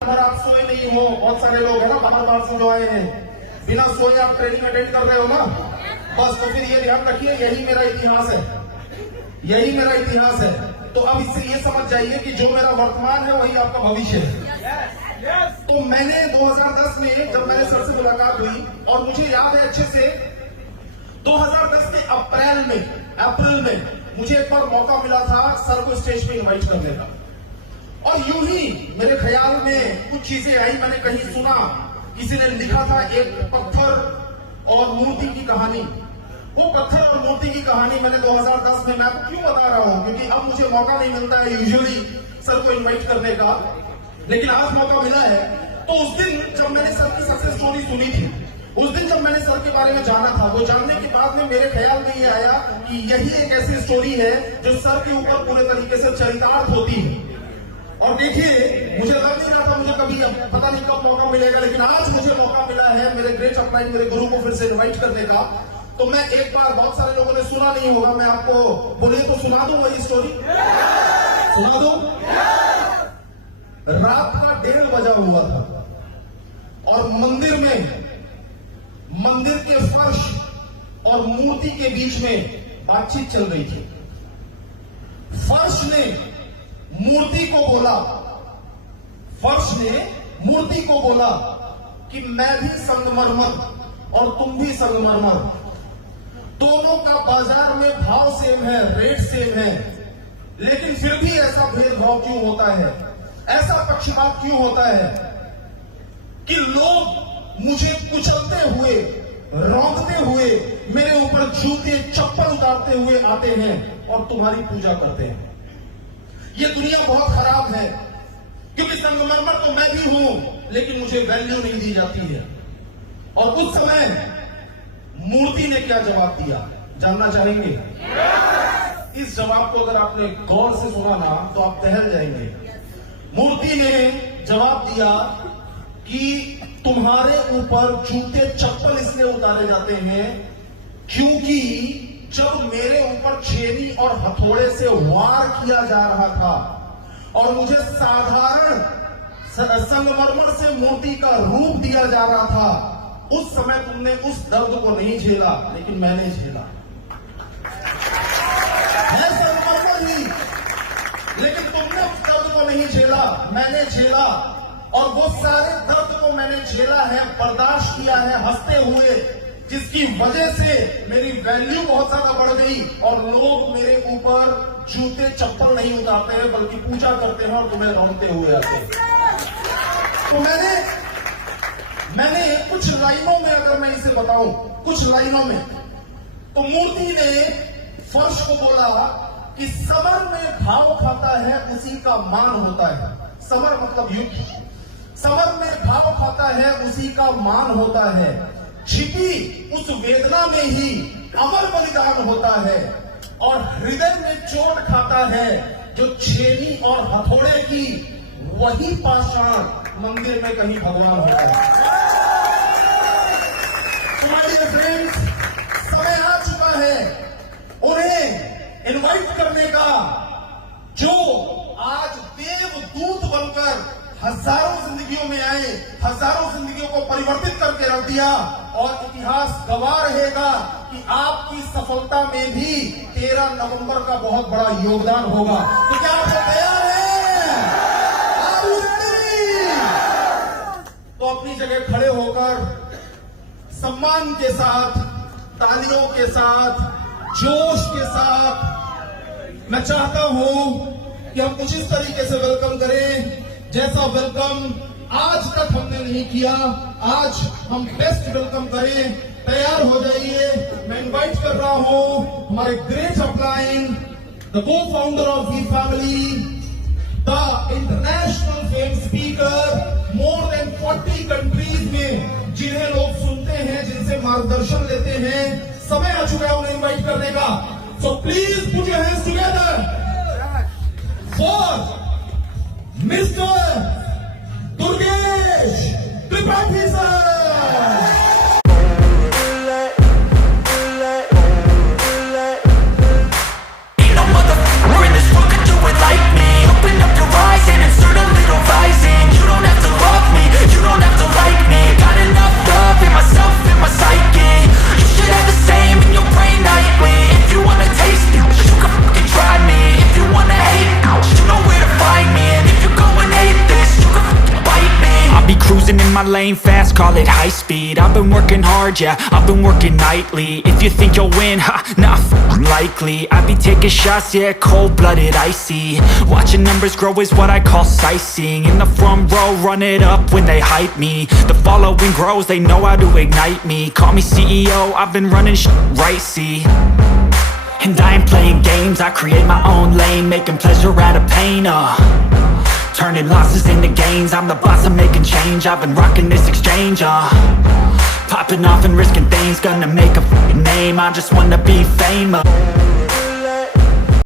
अगर आप सोए नहीं हो, बहुत सारे लोग है ना बाहर से जो आए हैं बिना सोए आप ट्रेनिंग अटेंड कर रहे हो ना, बस तो फिर ये ध्यान रखिए यही मेरा इतिहास है, यही मेरा इतिहास है। तो अब इससे ये समझ जाइए कि जो मेरा वर्तमान है वही आपका भविष्य है। तो मैंने 2010 में जब मैंने सर से मुलाकात हुई और मुझे याद है अच्छे से 2010 के अप्रैल में मुझे एक बार मौका मिला था सर को स्टेज पे इनवाइट करने का, और यूं ही मेरे ख्याल में कुछ चीजें आई, मैंने कहीं सुना किसी ने लिखा था एक पत्थर और मूर्ति की कहानी। वो पत्थर और मूर्ति की कहानी मैंने 2010 में, मैं आपको क्यों बता रहा हूं क्योंकि अब मुझे मौका नहीं मिलता है यूजुअली सर को इनवाइट करने का, लेकिन आज मौका मिला है। तो उस दिन जब मैंने सर की सक्सेस स्टोरी सुनी थी, उस दिन जब मैंने सर के बारे में जाना था, वो जानने के बाद में मेरे ख्याल में ये आया कि यही एक ऐसी स्टोरी है जो सर के ऊपर पूरे तरीके से चरितार्थ होती है। और देखिए मुझे लग नहीं रहा था मुझे कभी पता नहीं कब मौका मिलेगा, लेकिन आज मुझे मौका मिला है मेरे ग्रेट अपलाइन मेरे गुरु को फिर से इनवाइट करने का। तो मैं एक बार, बहुत सारे लोगों ने सुना नहीं होगा, मैं आपको बोले तो सुना दूं वही स्टोरी, सुना दूं। रात का 1:30 बजा हुआ था और मंदिर के फर्श और मूर्ति के बीच में बातचीत चल रही थी। फर्श ने मूर्ति को बोला कि मैं भी संगमरमर और तुम भी संगमरमर, दोनों का बाजार में भाव सेम है, रेट सेम है, लेकिन फिर भी ऐसा भेदभाव क्यों होता है, ऐसा पक्षपात क्यों होता है कि लोग मुझे कुचलते हुए, रौंदते हुए, मेरे ऊपर जूते चप्पल उतारते हुए आते हैं और तुम्हारी पूजा करते हैं। ये दुनिया बहुत खराब है क्योंकि संगमरमर तो मैं भी हूं, लेकिन मुझे वैल्यू नहीं दी जाती है। और उस समय मूर्ति ने क्या जवाब दिया जानना चाहेंगे? इस जवाब को अगर आपने गौर से सुना ना तो आप दहल जाएंगे। मूर्ति ने जवाब दिया कि तुम्हारे ऊपर जूते चप्पल इसलिए उतारे जाते हैं क्योंकि जब मेरे ऊपर छेनी और हथौड़े से वार किया जा रहा था और मुझे साधारण संगमरमर से मूर्ति का रूप दिया जा रहा था, उस समय तुमने उस दर्द को नहीं झेला, लेकिन मैंने झेला। है संगमरमर ही, लेकिन तुमने उस दर्द को नहीं झेला, मैंने झेला। और वो सारे दर्द को मैंने झेला है, बर्दाश्त किया है हंसते हुए, जिसकी वजह से मेरी वैल्यू बहुत ज्यादा बढ़ गई और लोग मेरे ऊपर जूते चप्पल नहीं उतारते हैं बल्कि पूजा करते हैं और तुम्हें रौंदते हुए आते हैं। तो मैंने कुछ लाइनों में, अगर मैं इसे बताऊं कुछ लाइनों में, तो मूर्ति ने फर्श को बोला कि समर में भाव खाता है उसी का मान होता है। समर मतलब युद्ध, समर में भाव खाता है उसी का मान होता है, छिपी उस वेदना में ही अमर बलिदान होता है, और हृदय में चोट खाता है जो छेनी और हथौड़े की, वही पाषाण मंदिर में कहीं भगवान होता है। तुम्हारे फ्रेंड्स, समय आ चुका है उन्हें इनवाइट करने का, जो आज देवदूत बनकर हजारों जिंदगियों में आए, हजारों जिंदगियों को परिवर्तित करके रख दिया, और इतिहास गवाह रहेगा कि आपकी सफलता में भी 13 नवंबर का बहुत बड़ा योगदान होगा। तो क्या आप तैयार हैं? तो अपनी जगह खड़े होकर सम्मान के साथ, तालियों के साथ, जोश के साथ मैं चाहता हूं कि हम कुछ इस तरीके से वेलकम करें जैसा वेलकम आज तक हमने नहीं किया। आज हम बेस्ट वेलकम करें। तैयार हो जाइए। मैं इनवाइट कर रहा हूं हमारे great upline, the cofounder of V family, the international fame speaker, more than 40 countries में जिन्हें लोग सुनते हैं, जिनसे मार्गदर्शन लेते हैं। समय आ चुका है उन्हें इनवाइट करने का। So please put your hands together for mister Durgesh Tripathi sir. Like me, open up your eyes and insert a little rising. You don't have to my lane fast, call it high speed. I've been working hard, yeah, I've been working nightly. If you think you'll win, ha, not likely. I be taking shots, yeah, cold-blooded, icy. Watching numbers grow is what I call sightseeing. In the front row, run it up when they hype me. The following grows, they know how to ignite me. Call me CEO, I've been running right, see. And I ain't playing games, I create my own lane, making pleasure out of pain, turning losses into gains. I'm the boss, I'm making change. I've been rocking this exchange, popping off and risking things. Gonna make a name, I just wanna be famous.